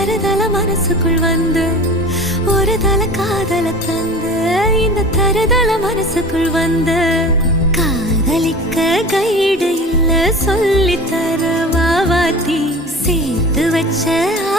தருதல மனசுக்குள் வந்து ஒரு தல காதல தந்து இந்த தருதல மனசுக்குள் வந்து காதலிக்க கைடு இல்ல சொல்லி தர வாவாத்தி சேர்த்து வச்ச